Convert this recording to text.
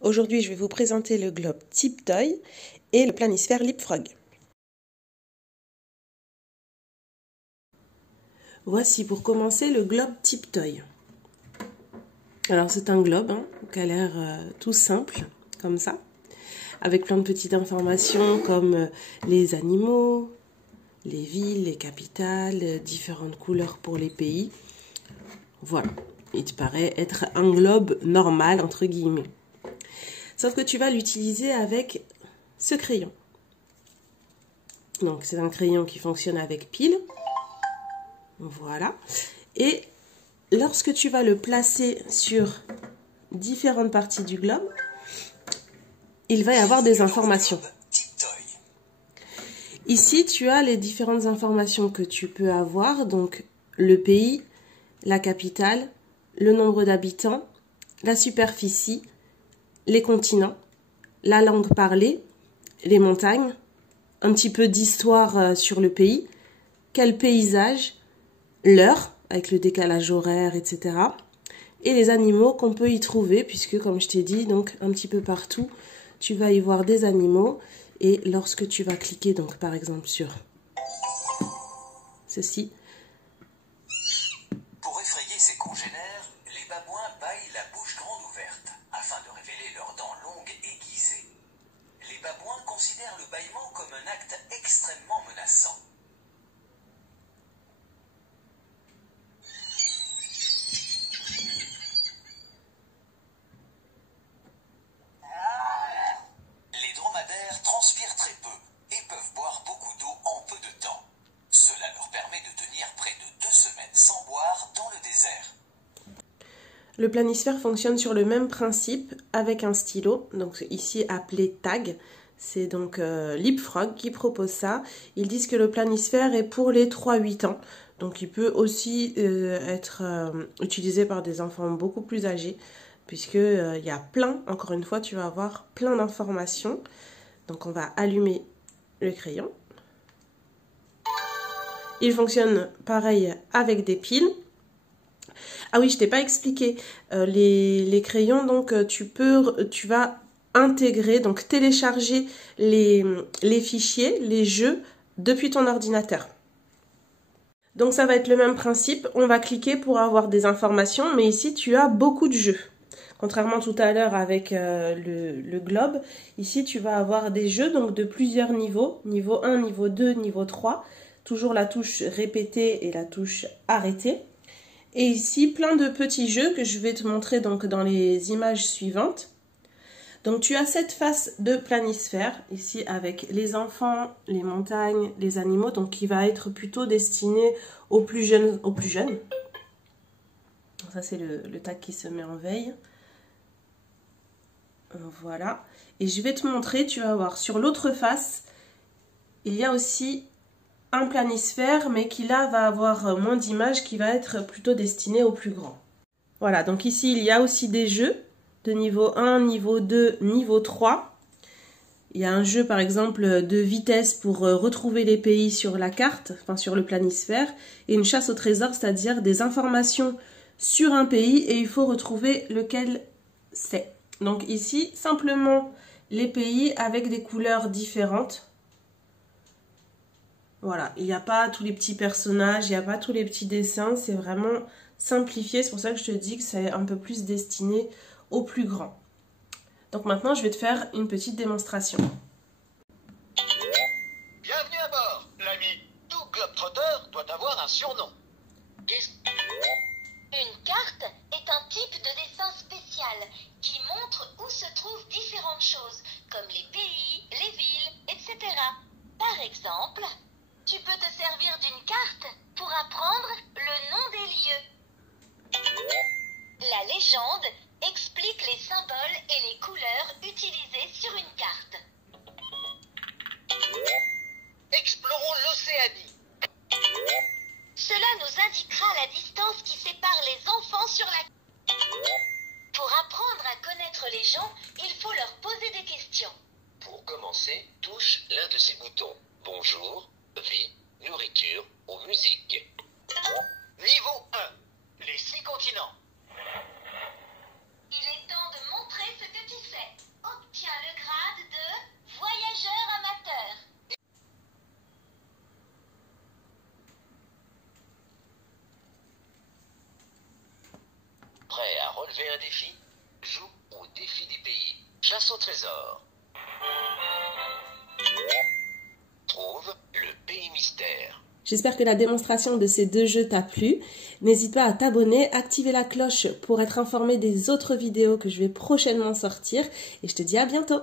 Aujourd'hui, je vais vous présenter le globe Tiptoy et le planisphère Leapfrog. Voici pour commencer le globe Tiptoy. Alors c'est un globe qui a l'air tout simple, comme ça, avec plein de petites informations comme les animaux, les villes, les capitales, différentes couleurs pour les pays. Voilà, il te paraît être un globe normal, entre guillemets. Sauf que tu vas l'utiliser avec ce crayon. Donc c'est un crayon qui fonctionne avec pile. Voilà. Et lorsque tu vas le placer sur différentes parties du globe, il va y avoir des informations. Ici, tu as les différentes informations que tu peux avoir. Donc le pays, la capitale, le nombre d'habitants, la superficie, les continents, la langue parlée, les montagnes, un petit peu d'histoire sur le pays, quel paysage, l'heure, avec le décalage horaire, etc. Et les animaux qu'on peut y trouver, puisque comme je t'ai dit, donc un petit peu partout, tu vas y voir des animaux. Et lorsque tu vas cliquer, donc par exemple sur ceci. Pour effrayer ses congénères, les babouins bâillent la bouche grande ouverte, afin de révéler leurs dents longues aiguisées. Les babouins considèrent le bâillement comme un acte extrêmement menaçant. Les dromadaires transpirent très peu et peuvent boire beaucoup d'eau en peu de temps. Cela leur permet de tenir près de 2 semaines sans boire dans le désert. Le planisphère fonctionne sur le même principe avec un stylo, donc ici appelé tag. C'est donc Leapfrog qui propose ça. Ils disent que le planisphère est pour les 3-8 ans. Donc il peut aussi être utilisé par des enfants beaucoup plus âgés. Puisqu'il y a plein, encore une fois, tu vas avoir plein d'informations. Donc on va allumer le crayon. Il fonctionne pareil avec des piles. Ah oui, je t'ai pas expliqué. Les crayons, donc tu vas intégrer, donc télécharger les fichiers, les jeux depuis ton ordinateur. Donc ça va être le même principe. On va cliquer pour avoir des informations, mais ici tu as beaucoup de jeux. Contrairement tout à l'heure avec le globe, ici tu vas avoir des jeux donc de plusieurs niveaux. Niveau 1, niveau 2, niveau 3. Toujours la touche répéter et la touche arrêter. Et ici, plein de petits jeux que je vais te montrer donc dans les images suivantes. Donc tu as cette face de planisphère, ici avec les enfants, les montagnes, les animaux, donc qui va être plutôt destiné aux plus jeunes. Ça c'est le tag qui se met en veille. Voilà. Et je vais te montrer, tu vas voir, sur l'autre face, il y a aussi un planisphère, mais qui là va avoir moins d'images, qui va être plutôt destiné aux plus grands. Voilà, donc ici il y a aussi des jeux de niveau 1, niveau 2, niveau 3. Il y a un jeu par exemple de vitesse pour retrouver les pays sur la carte, enfin sur le planisphère, et une chasse au trésor, c'est-à-dire des informations sur un pays et il faut retrouver lequel c'est. Donc ici, simplement les pays avec des couleurs différentes. Voilà, il n'y a pas tous les petits personnages, il n'y a pas tous les petits dessins, c'est vraiment simplifié. C'est pour ça que je te dis que c'est un peu plus destiné aux plus grands. Donc maintenant, je vais te faire une petite démonstration. Bienvenue à bord, l'ami. Tout globetrotter doit avoir un surnom. Une carte est un type de dessin spécial qui montre où se trouvent différentes choses, comme les pays, les villes, etc. Par exemple, tu peux te servir d'une carte pour apprendre le nom des lieux. La légende explique les symboles et les couleurs utilisées sur une carte. Explorons l'Océanie. Cela nous indiquera la distance qui sépare les enfants sur la carte. Pour apprendre à connaître les gens, il faut leur poser des questions. Pour commencer, touche l'un de ces boutons. Bonjour, vie, nourriture ou musique. Niveau 1. Les 6 continents. Il est temps de montrer ce que tu sais. relever un défi? Joue au défi des pays. Chasse au trésor. Trouve le pays mystère. J'espère que la démonstration de ces 2 jeux t'a plu. N'hésite pas à t'abonner, activer la cloche pour être informé des autres vidéos que je vais prochainement sortir. Et je te dis à bientôt.